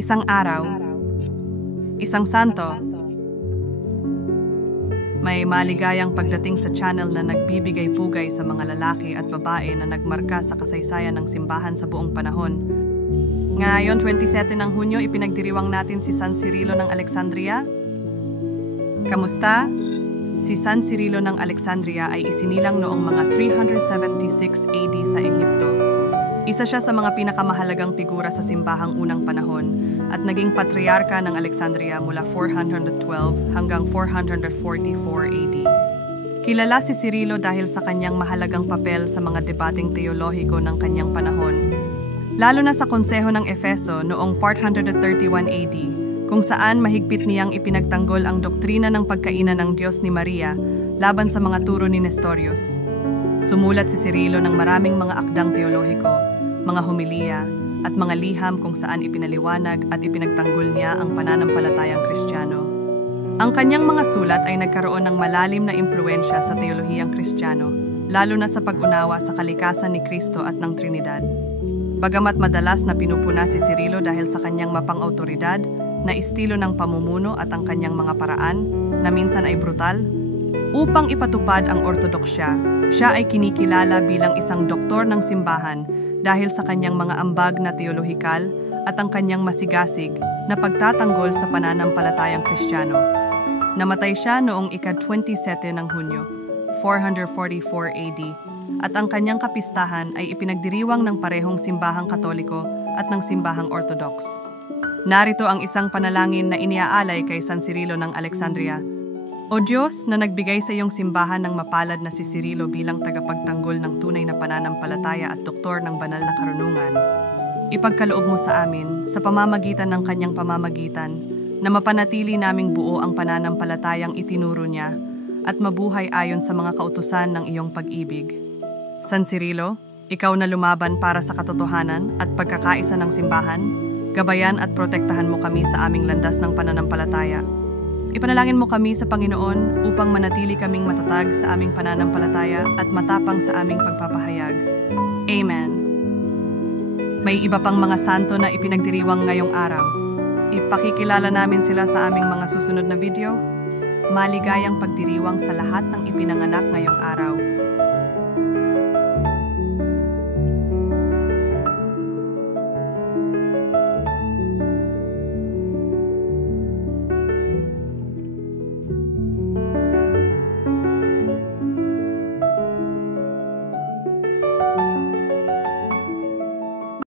Isang araw, isang santo, may maligayang pagdating sa channel na nagbibigay pugay sa mga lalaki at babae na nagmarka sa kasaysayan ng simbahan sa buong panahon. Ngayon, 27 ng Hunyo, ipinagdiriwang natin si San Cirilo ng Alexandria. Kamusta? Si San Cirilo ng Alexandria ay isinilang noong mga 376 AD sa Ehipto. Isa siya sa mga pinakamahalagang figura sa simbahang unang panahon at naging patriarka ng Alexandria mula 412 hanggang 444 AD. Kilala si Cirilo dahil sa kanyang mahalagang papel sa mga debating teolohiko ng kanyang panahon, lalo na sa Konseho ng Efeso noong 431 AD, kung saan mahigpit niyang ipinagtanggol ang doktrina ng pagkainan ng Diyos ni Maria laban sa mga turo ni Nestorius. Sumulat si Cirilo ng maraming mga akdang teolohiko, mga homilya, at mga liham kung saan ipinaliwanag at ipinagtanggol niya ang pananampalatayang Kristiyano. Ang kanyang mga sulat ay nagkaroon ng malalim na impluwensya sa teolohiyang Kristiyano, lalo na sa pag-unawa sa kalikasan ni Kristo at ng Trinidad. Bagamat madalas na pinupuna si Cirilo dahil sa kanyang mapang-autoridad na estilo ng pamumuno at ang kanyang mga paraan, na minsan ay brutal, upang ipatupad ang ortodoksya, siya ay kinikilala bilang isang doktor ng simbahan dahil sa kanyang mga ambag na teolohikal at ang kanyang masigasig na pagtatanggol sa pananampalatayang Kristiyano. Namatay siya noong ika-27 ng Hunyo, 444 AD, at ang kanyang kapistahan ay ipinagdiriwang ng parehong simbahang Katoliko at ng simbahang Orthodox. Narito ang isang panalangin na iniaalay kay San Cirilo ng Alexandria. O Diyos na nagbigay sa iyong simbahan ng mapalad na si Cirilo bilang tagapagtanggol ng tunay na pananampalataya at doktor ng banal na karunungan, ipagkaloob mo sa amin, sa pamamagitan ng kanyang pamamagitan, na mapanatili naming buo ang pananampalatayang itinuro niya at mabuhay ayon sa mga kautusan ng iyong pag-ibig. San Cirilo, ikaw na lumaban para sa katotohanan at pagkakaisa ng simbahan, gabayan at protektahan mo kami sa aming landas ng pananampalataya. Ipanalangin mo kami sa Panginoon upang manatili kaming matatag sa aming pananampalataya at matapang sa aming pagpapahayag. Amen. May iba pang mga santo na ipinagdiriwang ngayong araw. Ipakikilala namin sila sa aming mga susunod na video. Maligayang pagdiriwang sa lahat ng ipinanganak ngayong araw.